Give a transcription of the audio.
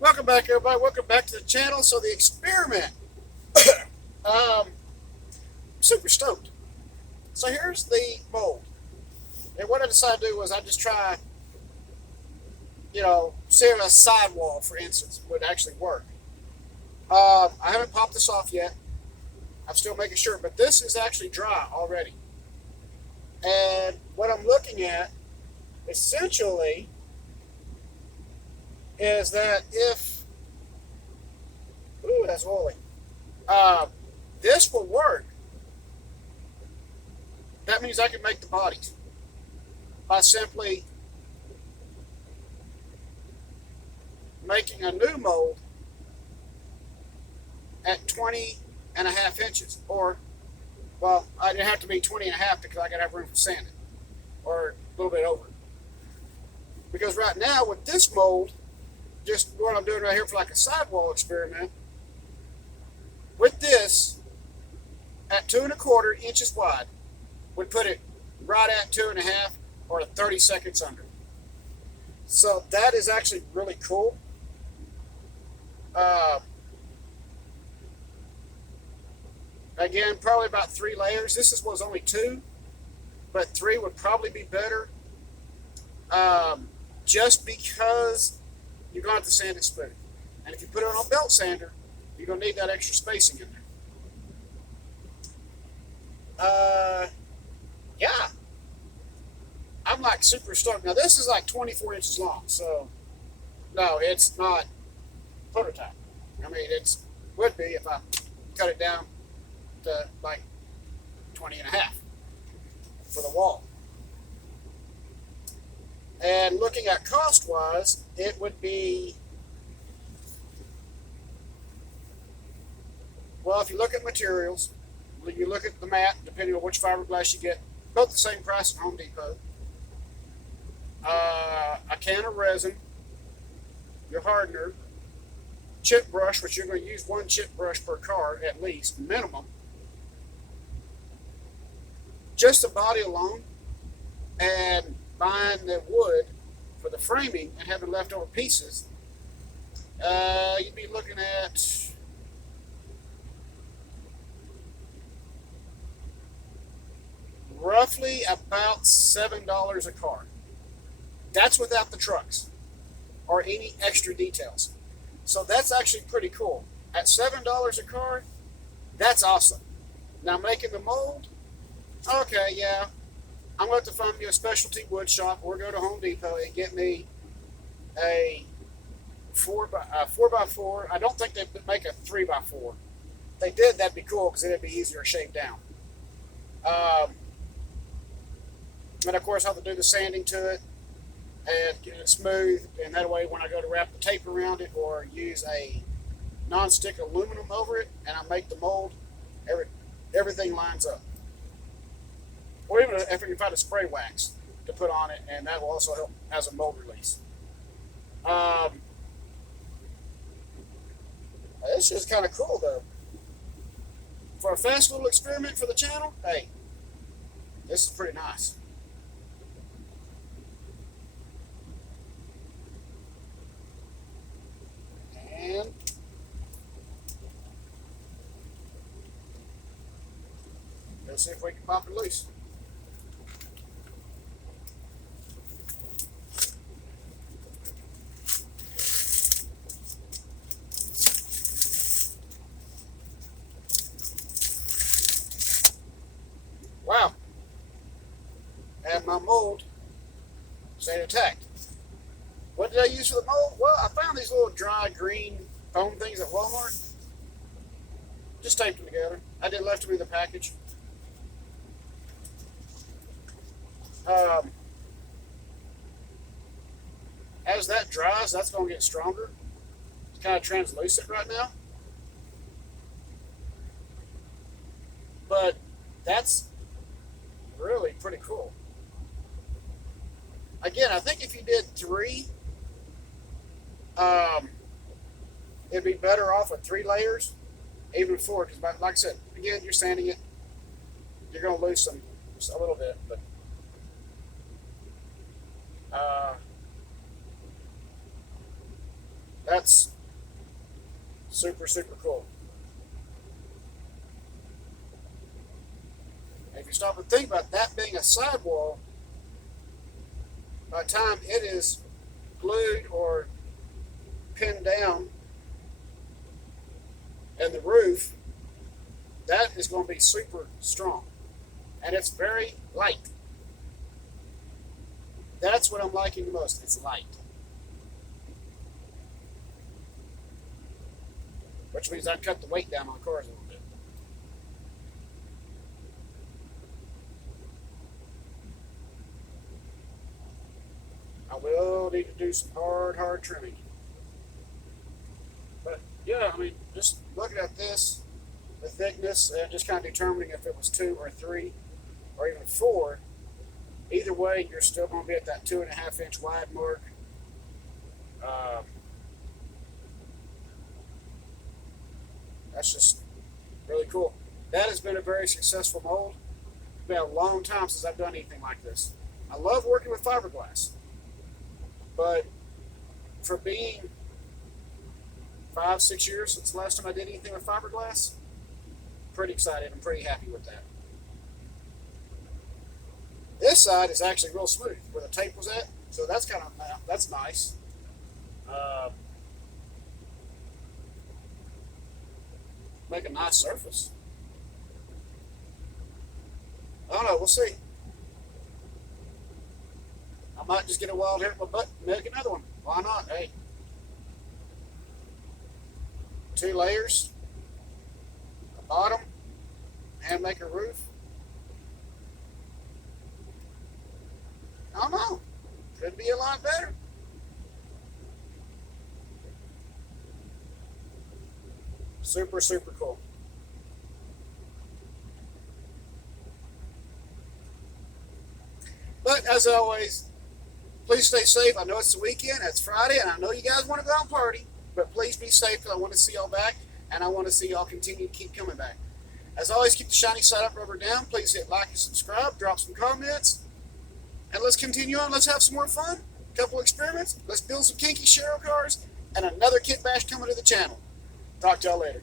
Welcome back, everybody. Welcome back to the channel. So the experiment, um, super stoked. So here's the mold, and what I decided to do was I just try, see if a sidewall, for instance, would actually work. I haven't popped this off yet. I'm still making sure, but this is actually dry already. And what I'm looking at, essentially, is that if, ooh, that's oily. Uh, this will work. That means I can make the bodies by simply making a new mold at 20 and a half inches. Or, well, I didn't have to be 20 and a half because I got to have room for sanding, or a little bit over. Because right now with this mold, just what I'm doing right here for like a sidewall experiment, with this at 2¼ inches wide, would put it right at 2.5 or 30 seconds under. So that is actually really cool. Uh, Again, probably about 3 layers. This was only 2, but 3 would probably be better. Just because you're going to have to sand it smooth. And if you put it on a belt sander, you're going to need that extra spacing in there. Yeah, I'm like super stoked. Now this is like 24 inches long, so no, it's not prototype. I mean, it's would be if I cut it down to like 20 and a half for the wall. And looking at cost wise, it would be, well, if you look at materials, you look at the mat, depending on which fiberglass you get, both the same price at Home Depot. A can of resin, your hardener, chip brush, which you're going to use one chip brush per car at least, minimum. Just the body alone, and buying the wood for the framing and having leftover pieces, you'd be looking at roughly about $7 a car. That's without the trucks or any extra details. So that's actually pretty cool. At $7 a car, that's awesome. Now making the mold, okay, yeah, I'm going to have to find me a specialty wood shop or go to Home Depot and get me a 4x4. I don't think they make a 3x4. If they did, that'd be cool because it'd be easier to shave down. Um, and of course, I'll have to do the sanding to it and get it smooth. And that way, when I go to wrap the tape around it or use a non-stick aluminum over it and I make the mold, everything lines up. Or even if you find a spray wax to put on it, and that will also help as a mold release. This is kind of cool though. For a fast little experiment for the channel, hey, this is pretty nice. And let's see if we can pop it loose. Wow. And my mold stayed intact. What did I use for the mold? Well, I found these little dry green foam things at Walmart. Just taped them together. I did left them in the package. Um, as that dries, that's going to get stronger. It's kind of translucent right now. But that's really pretty cool. Again, I think if you did 3, um, it'd be better off with 3 layers, even 4. Because, like I said, again, you're sanding it, you're going to lose some just a little bit. But uh, That's super, super cool. And if you stop and think about that being a sidewall, by the time it is glued or pinned down and the roof, that is going to be super strong. And it's very light. That's what I'm liking the most. It's light. Which means I cut the weight down on the cars a little bit. I will need to do some hard trimming. But yeah, I mean, just looking at this, the thickness, and just kind of determining if it was 2 or 3 or even 4, either way, you're still going to be at that 2.5 inch wide mark. That's just really cool. That has been a very successful mold. It's been a long time since I've done anything like this. I love working with fiberglass, but for being 5-6 years since the last time I did anything with fiberglass, pretty excited. I'm pretty happy with that. This side is actually real smooth where the tape was at, so that's nice. Make a nice surface. I don't know. We'll see. I might just get a wild hair in my butt and make another one. Why not? Hey, 2 layers, a bottom, and make a roof. I don't know. Could be a lot better. Super, super cool. But as always, please stay safe. I know it's the weekend, it's Friday, and I know you guys want to go out and party, but please be safe because I want to see y'all back, and I want to see y'all continue to keep coming back. As always, keep the shiny side up, rubber down. Please hit like and subscribe, drop some comments, and let's continue on. Let's have some more fun. A couple experiments. Let's build some kinky sharyo cars, and another kit bash coming to the channel. Talk to y'all later.